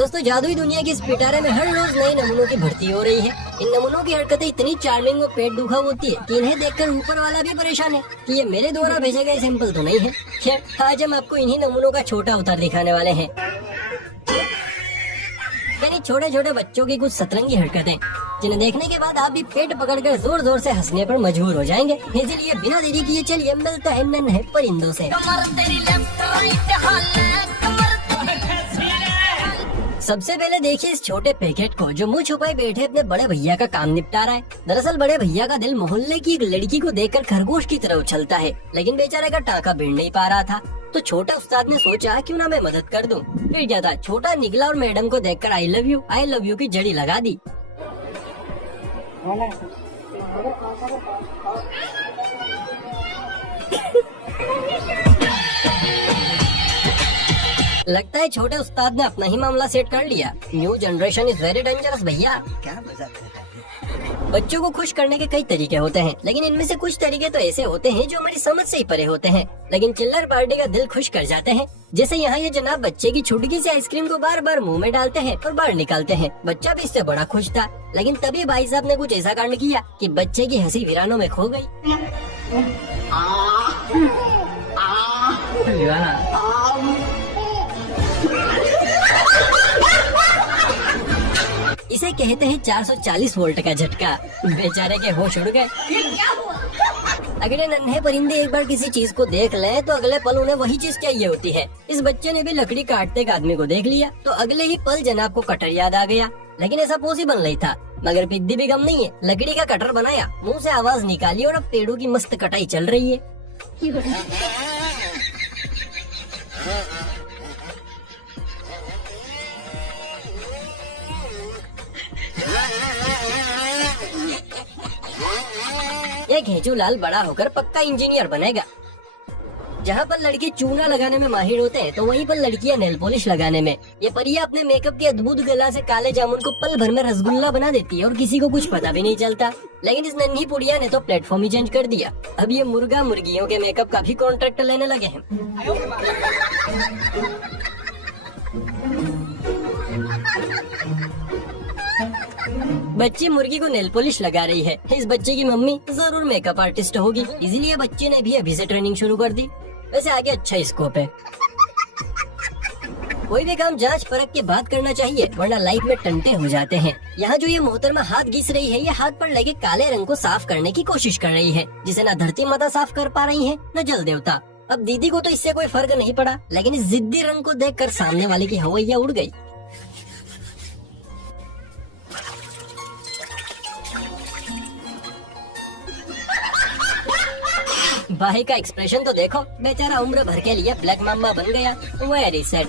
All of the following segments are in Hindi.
दोस्तों, जादुई दुनिया के इस पिटारे में हर रोज नए नमूनों की भर्ती हो रही है। इन नमूनों की हरकतें इतनी चार्मिंग और पेट दुखा होती है कि इन्हें देखकर ऊपर वाला भी परेशान है कि ये मेरे द्वारा भेजे गए सैंपल तो नहीं है। खैर, आज हम आपको इन्हीं नमूनों का छोटा अवतार दिखाने वाले हैं, यानी छोटे छोटे बच्चों की कुछ सतरंगी हरकतें, जिन्हें देखने के बाद आप भी पेट पकड़कर जोर जोर से हंसने पर मजबूर हो जाएंगे। इसलिए बिना देरी किए चलिए मिलता है नन्हे परिंदों से। सबसे पहले देखिए इस छोटे पैकेट को, जो मुंह छुपाए बैठे अपने बड़े भैया का काम निपटा रहा है। दरअसल बड़े भैया का दिल मोहल्ले की एक लड़की को देखकर खरगोश की तरह उछलता है, लेकिन बेचारे का टाँका भिड़ नहीं पा रहा था। तो छोटा उस्ताद ने सोचा क्यों ना मैं मदद कर दूं। फिर क्या था, छोटा निकला और मैडम को देखकर आई लव यू की जड़ी लगा दी। लगता है छोटे उस्ताद ने अपना ही मामला सेट कर लिया। New generation is very dangerous भैया। क्या मजाक कर रहा है? बच्चों को खुश करने के कई तरीके होते हैं, लेकिन इनमें से कुछ तरीके तो ऐसे होते हैं जो हमारी समझ से ही परे होते हैं, लेकिन चिल्लर पार्टी का दिल खुश कर जाते हैं। जैसे यहाँ ये जनाब बच्चे की छुटकी से आइसक्रीम को बार बार मुंह में डालते हैं और बाहर निकालते हैं। बच्चा भी इससे बड़ा खुश था, लेकिन तभी भाई साहब ने कुछ ऐसा कांड किया कि बच्चे की हंसी वीरानों में खो गई। इसे कहते हैं 440 वोल्ट का झटका। बेचारे के होश उड़ गए। अगर ये नन्हे परिंदे एक बार किसी चीज को देख लें तो अगले पल उन्हें वही चीज चाहिए होती है। इस बच्चे ने भी लकड़ी काटते एक आदमी को देख लिया तो अगले ही पल जनाब को कटर याद आ गया, लेकिन ऐसा पॉसिबल नहीं था। मगर पिद्दी भी कम नहीं है, लकड़ी का कटर बनाया, मुंह से आवाज निकाली और अब पेड़ों की मस्त कटाई चल रही है। ये घेचू लाल बड़ा होकर पक्का इंजीनियर बनेगा। जहाँ पर लड़के चूना लगाने में माहिर होते हैं तो वहीं पर लड़कियां नेल पॉलिश लगाने में। ये परिया अपने मेकअप के अद्भुत गला से काले जामुन को पल भर में रसगुल्ला बना देती है और किसी को कुछ पता भी नहीं चलता। लेकिन इस नन्ही पुड़िया ने तो प्लेटफॉर्म ही चेंज कर दिया। अब ये मुर्गा मुर्गियों के मेकअप का भी कॉन्ट्रैक्ट लेने लगे हैं। बच्ची मुर्गी को नेल पॉलिश लगा रही है। इस बच्चे की मम्मी जरूर मेकअप आर्टिस्ट होगी, इसीलिए बच्चे ने भी अभी से ट्रेनिंग शुरू कर दी। वैसे आगे अच्छा स्कोप है। कोई भी काम जांच परख के बाद करना चाहिए, वरना लाइफ में टंटे हो जाते हैं। यहाँ जो ये मोहतरमा हाथ घिस रही है, ये हाथ पर लगे काले रंग को साफ करने की कोशिश कर रही है, जिसे न धरती माता साफ कर पा रही है न जल देवता। अब दीदी को तो इससे कोई फर्क नहीं पड़ा, लेकिन इस जिद्दी रंग को देखकर सामने वाले की हवैया उड़ गई। भाई का एक्सप्रेशन तो देखो, बेचारा उम्र भर के लिए ब्लैक मामा बन गया। Very sad.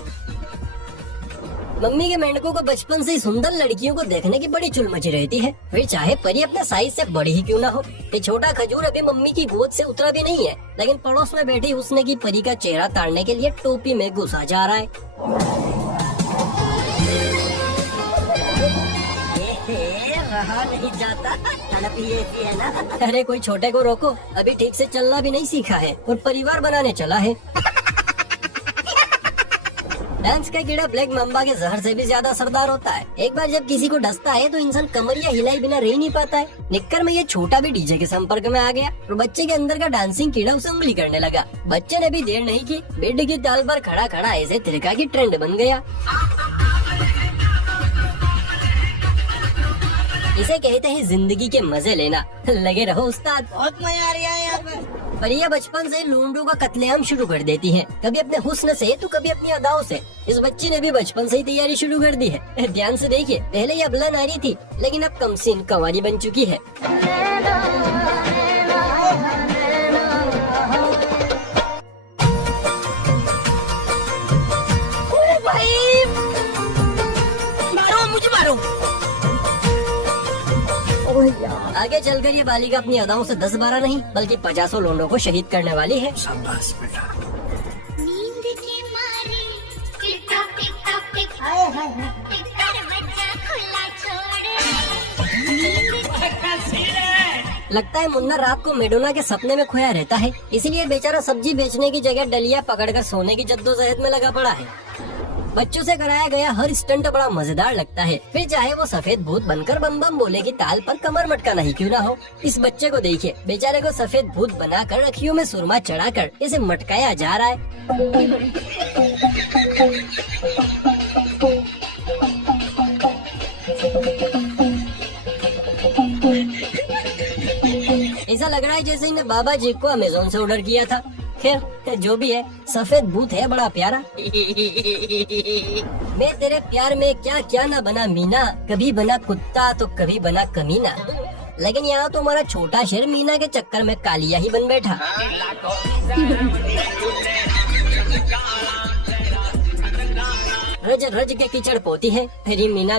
मम्मी के मेंढकों को बचपन से ही सुंदर लड़कियों को देखने की बड़ी चुल मची रहती है, फिर चाहे परी अपने साइज से बड़ी ही क्यों ना हो। ये छोटा खजूर अभी मम्मी की गोद से उतरा भी नहीं है, लेकिन पड़ोस में बैठी उसने की परी का चेहरा ताड़ने के लिए टोपी में घुसा जा रहा है। रहा नहीं जाता, है ना? अरे कोई छोटे को रोको, अभी ठीक से चलना भी नहीं सीखा है और परिवार बनाने चला है। डांस का कीड़ा ब्लैक मम्बा के जहर से भी ज्यादा असरदार होता है। एक बार जब किसी को डसता है तो इंसान कमरिया हिलाई बिना रह नहीं पाता है। निक्कर में ये छोटा भी डीजे के संपर्क में आ गया और बच्चे के अंदर का डांसिंग कीड़ा उसे उंगली करने लगा। बच्चे ने भी देर नहीं की, बेड की ताल पर खड़ा खड़ा ऐसे तिरका की ट्रेंड बन गया। इसे कहते हैं जिंदगी के मजे लेना। लगे रहो उस्ताद, बहुत मजा आ रहा है यहाँ पे। परिया बचपन से लूंडों का कत्लेआम शुरू कर देती है, कभी अपने हुस्न से तो कभी अपनी अदाओं से। इस बच्ची ने भी बचपन से ही तैयारी शुरू कर दी है। ध्यान से देखिए, पहले ये अबला नारी थी, लेकिन अब कमसीन कंवारी बन चुकी है। भाई मारो, मुझे मारो। आगे चलकर ये बालिका अपनी अदाओं से 10-12 नहीं बल्कि 50 लोंडों को शहीद करने वाली है। शाबाश बेटा। नींद के मारे टिका टिका टिका दरवाजा खुला छोड़। लगता है मुन्ना रात को मेडोना के सपने में खोया रहता है, इसीलिए बेचारा सब्जी बेचने की जगह डलिया पकड़कर सोने की जद्दोजहद में लगा पड़ा है। बच्चों से कराया गया हर स्टंट बड़ा मजेदार लगता है, फिर चाहे वो सफेद भूत बनकर बम बम बोले की ताल पर कमर मटका नहीं क्यों ना हो। इस बच्चे को देखिए, बेचारे को सफेद भूत बनाकर अखियों में सुरमा चढ़ाकर इसे मटकाया जा रहा है। ऐसा लग रहा है जैसे इन बाबा जी को अमेज़न से ऑर्डर किया था। खैर जो भी है, सफेद भूत है बड़ा प्यारा। मैं तेरे प्यार में क्या क्या ना बना मीना, कभी बना कुत्ता तो कभी बना कमीना, लेकिन यहाँ तो हमारा छोटा शेर मीना के चक्कर में कालिया ही बन बैठा। रज रज के कीचड़ पोती है, तेरी मीना